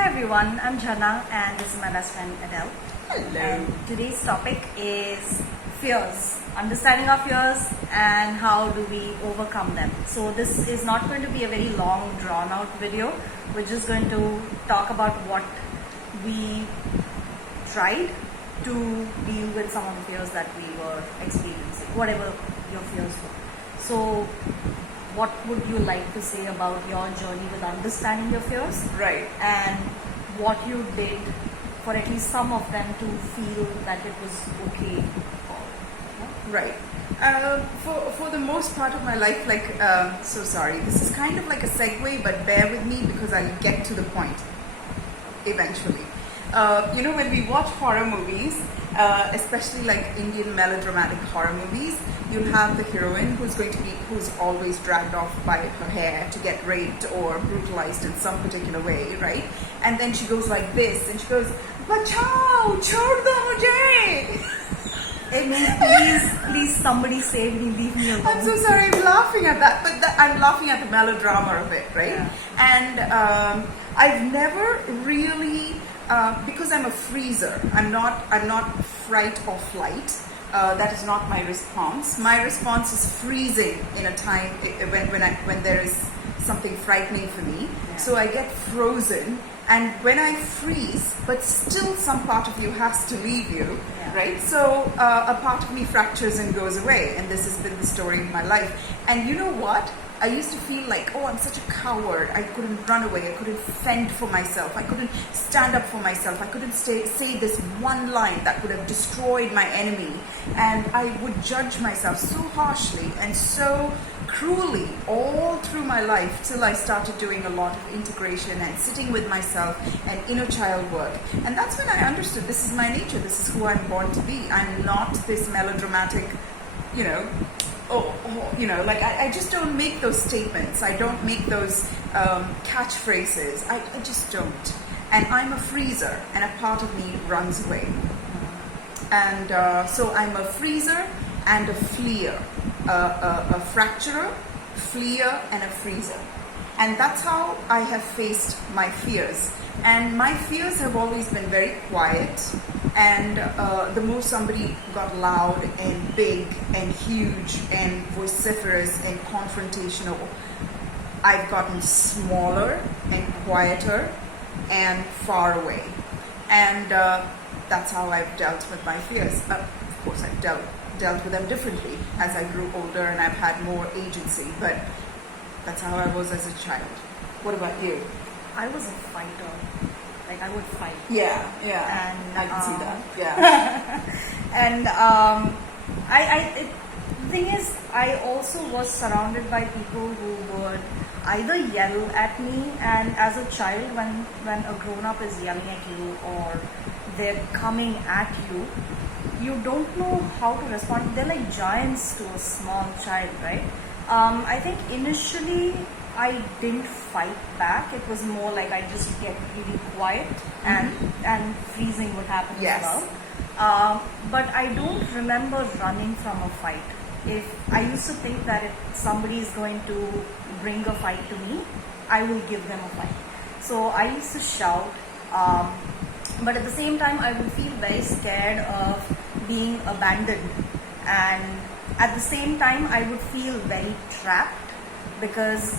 Hi everyone, I'm Jhanna and this is my best friend Edel. Hello. And today's topic is fears, understanding our fears and how do we overcome them. So this is not going to be a very long drawn out video. We're just going to talk about what we tried to deal with some of the fears that we were experiencing, whatever your fears were. So what would you like to say about your journey with understanding your fears? Right. And what you did for at least some of them to feel that it was okay for. Right. For the most part of my life, so sorry, this is kind of like a segue, but bear with me because I'll get to the point eventually. When we watch horror movies, especially like Indian melodramatic horror movies, you'll have the heroine who's always dragged off by her hair to get raped or brutalized in some particular way, right? And then she goes like this, and she goes, "Bachao, chhod do mujhe." I mean, please, somebody save me, leave me alone. I'm so sorry, I'm laughing at that, but I'm laughing at the melodrama of it, right? Yeah. And I've never really, because I'm a freezer, I'm not fright or flight. That is not my response. My response is freezing in a time when there is something frightening for me. Yeah. So I get frozen, and when I freeze, but still some part of you has to leave you, yeah. right? So a part of me fractures and goes away, and this has been the story of my life. And you know what? I used to feel like, oh, I'm such a coward. I couldn't run away. I couldn't fend for myself. I couldn't stand up for myself. I couldn't say this one line that would have destroyed my enemy. And I would judge myself so harshly and so cruelly all through my life till I started doing a lot of integration and sitting with myself and inner child work. And that's when I understood this is my nature. This is who I'm born to be. I'm not this melodramatic, I just don't make those statements. I don't make those catchphrases. I just don't. And I'm a freezer, and a part of me runs away. And so I'm a freezer and a fleer, a fracturer, fleer, and a freezer. And that's how I have faced my fears. And my fears have always been very quiet. And the more somebody got loud and big and huge and vociferous and confrontational, I've gotten smaller and quieter and far away. And that's how I've dealt with my fears. Of course, I've dealt with them differently as I grew older and I've had more agency. But that's how I was as a child. What about you? I was a fighter. Like, I would fight. Yeah. And I can see that. Yeah. And the thing is, I also was surrounded by people who would either yell at me, and as a child, when a grown-up is yelling at you or they're coming at you, you don't know how to respond. They're like giants to a small child, right? I think initially I didn't fight back. It was more like I just get really quiet and freezing would happen Yes. as well. But I don't remember running from a fight. If I used to think that if somebody is going to bring a fight to me, I will give them a fight. So I used to shout, but at the same time I would feel very scared of being abandoned, and at the same time I would feel very trapped, because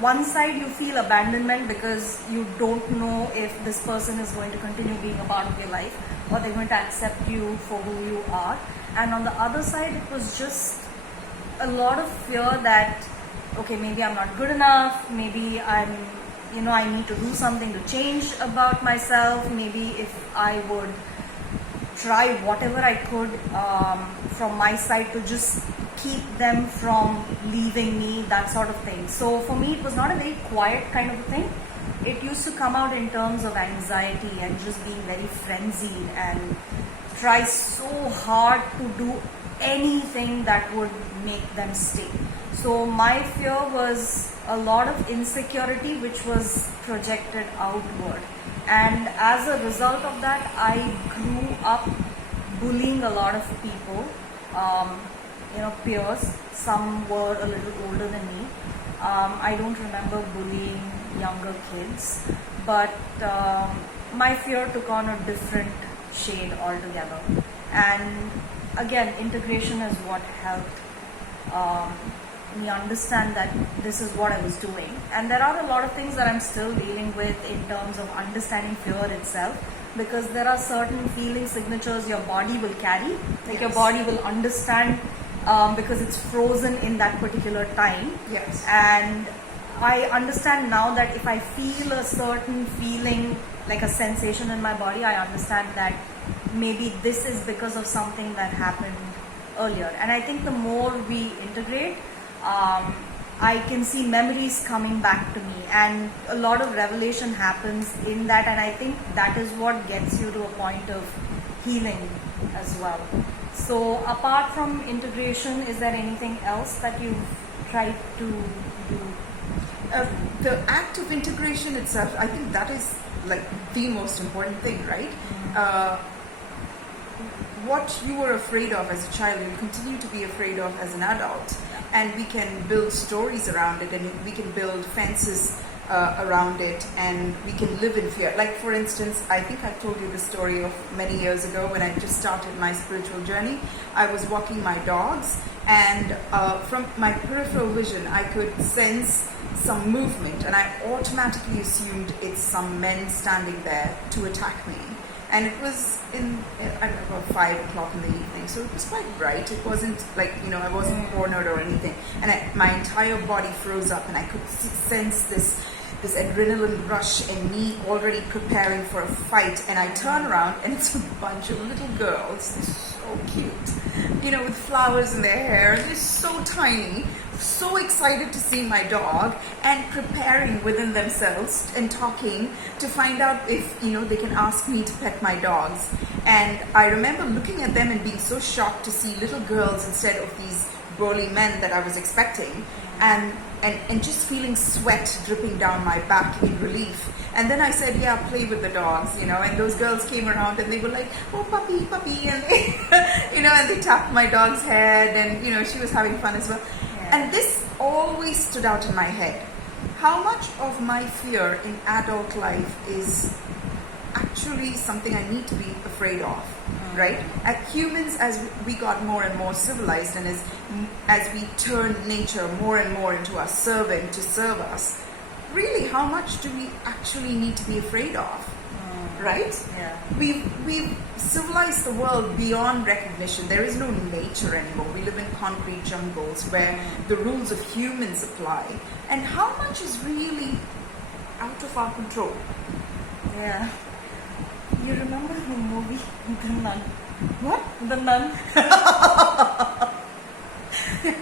one side you feel abandonment because you don't know if this person is going to continue being a part of your life or they're going to accept you for who you are. And on the other side, it was just a lot of fear that, okay, maybe I'm not good enough, maybe I need to do something to change about myself, maybe if I would try whatever I could from my side to just keep them from leaving me, that sort of thing. So for me, it was not a very quiet kind of a thing. It used to come out in terms of anxiety and just being very frenzied and try so hard to do anything that would make them stay. So my fear was a lot of insecurity which was projected outward. And as a result of that, I grew up bullying a lot of people. Peers. Some were a little older than me. I don't remember bullying younger kids, but my fear took on a different shade altogether. And again, integration is what helped me understand that this is what I was doing. And there are a lot of things that I'm still dealing with in terms of understanding fear itself, because there are certain feeling signatures your body will carry, like your body will understand because it's frozen in that particular time. Yes. And I understand now that if I feel a certain feeling, like a sensation in my body, I understand that maybe this is because of something that happened earlier. And I think the more we integrate, I can see memories coming back to me, and a lot of revelation happens in that, and I think that is what gets you to a point of healing as well. So apart from integration, is there anything else that you've tried to do? The act of integration itself, I think that is like the most important thing, right? What you were afraid of as a child, you'll continue to be afraid of as an adult. And we can build stories around it, and we can build fences around it, and we can live in fear. Like, for instance, I think I've told you the story of many years ago when I just started my spiritual journey. I was walking my dogs, and from my peripheral vision, I could sense some movement, and I automatically assumed it's some men standing there to attack me. And it was I don't know, about 5 o'clock in the evening, so it was quite bright. It wasn't like, I wasn't cornered or anything. And my entire body froze up, and I could sense this adrenaline rush and me already preparing for a fight. And I turn around, and it's a bunch of little girls. They're so cute, with flowers in their hair. They're so tiny, so excited to see my dog, and preparing within themselves and talking to find out if they can ask me to pet my dogs. And I remember looking at them and being so shocked to see little girls instead of these burly men that I was expecting, and just feeling sweat dripping down my back in relief. And then I said, yeah, play with the dogs, and those girls came around and they were like, oh, puppy, puppy, and they, and they tapped my dog's head, and she was having fun as well. And this always stood out in my head. How much of my fear in adult life is actually something I need to be afraid of, right? As humans, as we got more and more civilized, and as we turned nature more and more into our servant to serve us, really, how much do we actually need to be afraid of? Right? Yeah. We've civilized the world beyond recognition. There is no nature anymore. We live in concrete jungles where the rules of humans apply. And how much is really out of our control? Yeah. You remember the movie The Nun? What? The Nun.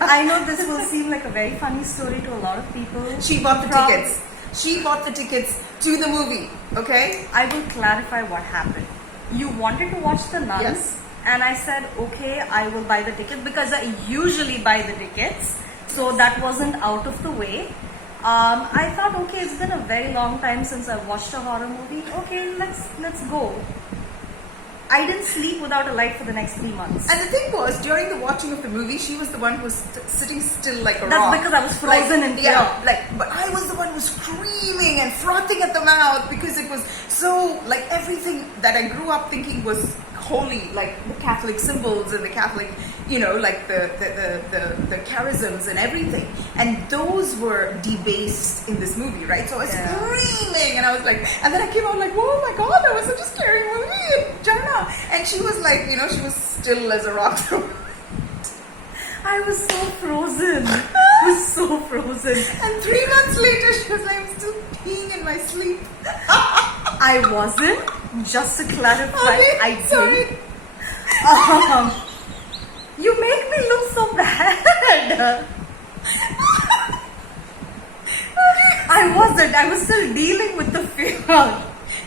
I know this will seem like a very funny story to a lot of people. She bought the tickets. She bought the tickets to the movie, okay? I will clarify what happened. You wanted to watch The Nun, yes, and I said, okay, I will buy the ticket, because I usually buy the tickets, so that wasn't out of the way. I thought, okay, it's been a very long time since I watched a horror movie. Okay, let's go. I didn't sleep without a light for the next 3 months. And the thing was, during the watching of the movie, she was the one who was sitting still like a rock. That's because I was frozen in fear. Yeah, but I was the one who was screaming and frothing at the mouth, because it was so, like, everything that I grew up thinking was holy, like the Catholic symbols and the Catholic, like the charisms and everything. And those were debased in this movie, right? So I was screaming, and I was like, and then I came out like, oh my God, that was such a scary movie, Jana. And she was like, she was still as a rock. I was so frozen. I was so frozen. And 3 months later, she was like, I'm still peeing in my sleep. I wasn't. Just to clarify, okay, I did. sorry. You make me look so bad. I wasn't. I was still dealing with the fear.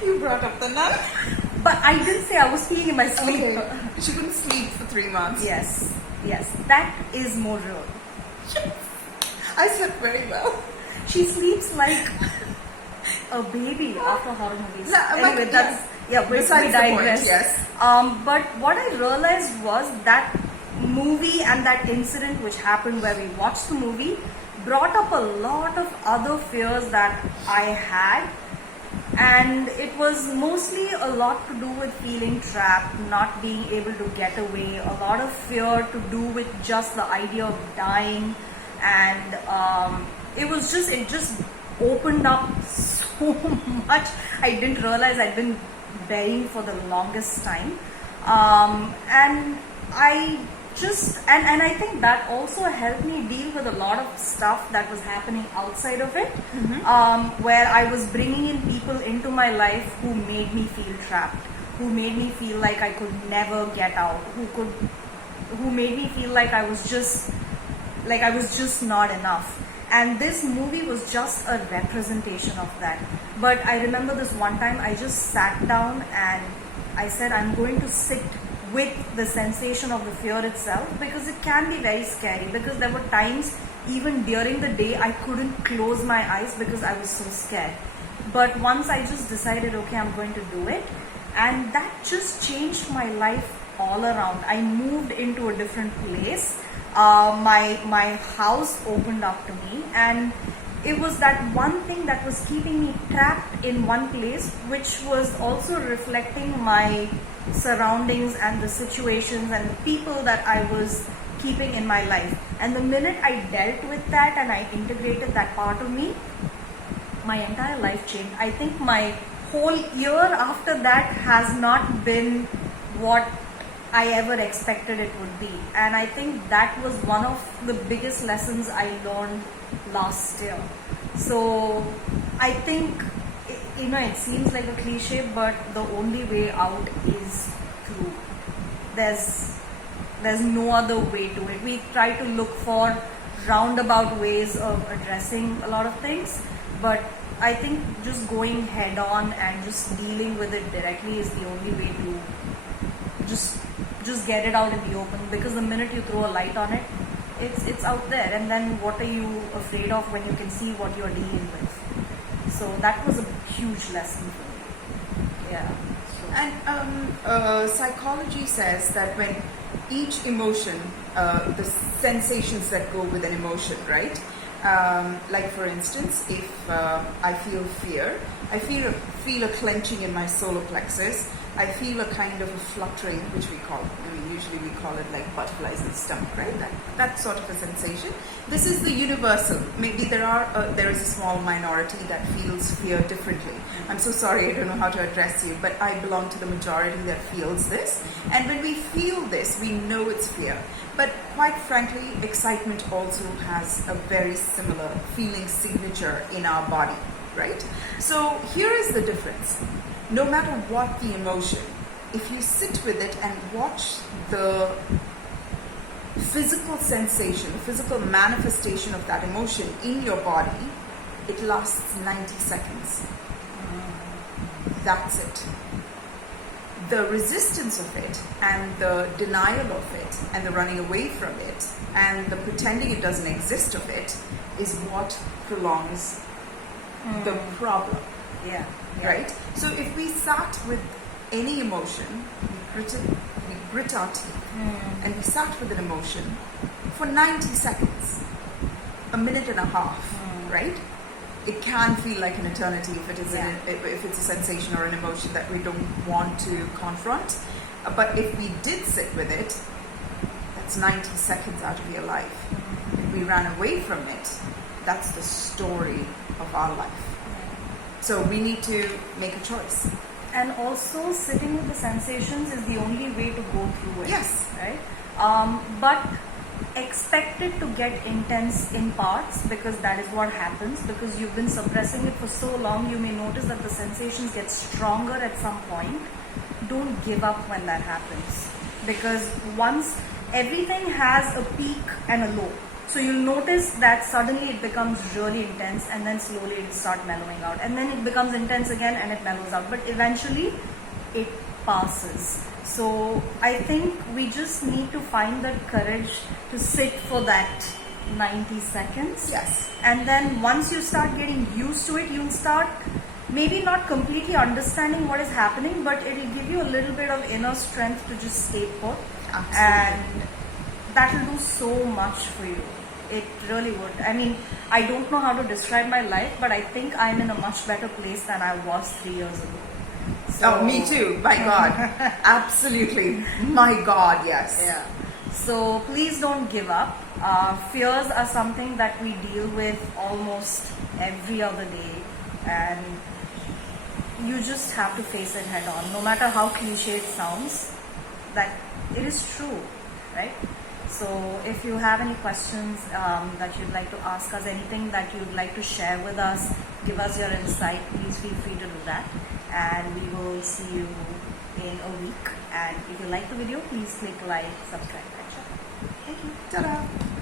You brought up the Nun. But I didn't say I was peeing in my sleep. Okay. She couldn't sleep for 3 months. Yes. That is more real. I slept very well. She sleeps like a baby after horror movies. No, anyway, that's besides we the point, digress. yes. But what I realized was that movie and that incident which happened where we watched the movie brought up a lot of other fears that I had, And it was mostly a lot to do with feeling trapped, not being able to get away, a lot of fear to do with just the idea of dying. And it just opened up so much. I didn't realize I'd been burying for the longest time. And I just, and I think that also helped me deal with a lot of stuff that was happening outside of it, where I was bringing in people into my life who made me feel trapped, who made me feel like I could never get out, who made me feel like I was just not enough. And this movie was just a representation of that. But I remember this one time I just sat down and I said, I'm going to sit with the sensation of the fear itself, because it can be very scary, because there were times even during the day I couldn't close my eyes because I was so scared. But once I just decided, okay, I'm going to do it, and that just changed my life all around. I moved into a different place. My house opened up to me, and it was that one thing that was keeping me trapped in one place, which was also reflecting my surroundings and the situations and the people that I was keeping in my life. And the minute I dealt with that and I integrated that part of me, my entire life changed. I think my whole year after that has not been what I ever expected it would be. And I think that was one of the biggest lessons I learned last year. So I think, it seems like a cliche, but the only way out is through. There's no other way to it. We try to look for roundabout ways of addressing a lot of things, but I think just going head on and just dealing with it directly is the only way to just get it out in the open. Because the minute you throw a light on it, it's out there, and then what are you afraid of when you can see what you're dealing with? So that was a huge lesson for me. Yeah. And psychology says that when each emotion, the sensations that go with an emotion, right? Like for instance, if I feel fear, I feel a clenching in my solar plexus. I feel a kind of a fluttering, which usually we call it like butterflies in the stomach, right? That sort of a sensation. This is the universal. Maybe there is a small minority that feels fear differently. I'm so sorry, I don't know how to address you, but I belong to the majority that feels this. And when we feel this, we know it's fear. But quite frankly, excitement also has a very similar feeling signature in our body, right? So here is the difference. No matter what the emotion, if you sit with it and watch the physical sensation, the physical manifestation of that emotion in your body, it lasts 90 seconds. That's it. The resistance of it and the denial of it and the running away from it and the pretending it doesn't exist of it is what prolongs the problem. Yeah. Right? So if we sat with any emotion, we grit our teeth, and we sat with an emotion for 90 seconds, a minute and a half, right? It can feel like an eternity if it's a sensation or an emotion that we don't want to confront. But if we did sit with it, that's 90 seconds out of your life. If we ran away from it, that's the story of our life. So we need to make a choice. And also, sitting with the sensations is the only way to go through it. Yes. Right? But expect it to get intense in parts, because that is what happens. Because you've been suppressing it for so long, you may notice that the sensations get stronger at some point. Don't give up when that happens. Because once everything has a peak and a low. So you'll notice that suddenly it becomes really intense, and then slowly it'll start mellowing out, and then it becomes intense again and it mellows out, but eventually it passes. So I think we just need to find that courage to sit for that 90 seconds. Yes. And then once you start getting used to it, you'll start maybe not completely understanding what is happening, but it'll give you a little bit of inner strength to just stay put. Absolutely. And that will do so much for you. it really would. I mean, I don't know how to describe my life, but I think I'm in a much better place than I was 3 years ago. Oh, me too. My God. Absolutely. My God, yes. Yeah. So please don't give up. Fears are something that we deal with almost every other day, and you just have to face it head on. No matter how cliche it sounds, that it is true, right? So if you have any questions that you'd like to ask us, anything that you'd like to share with us, give us your insight, please feel free to do that. And we will see you in a week. And if you like the video, please click like, subscribe, and share. Thank you. Ta-da.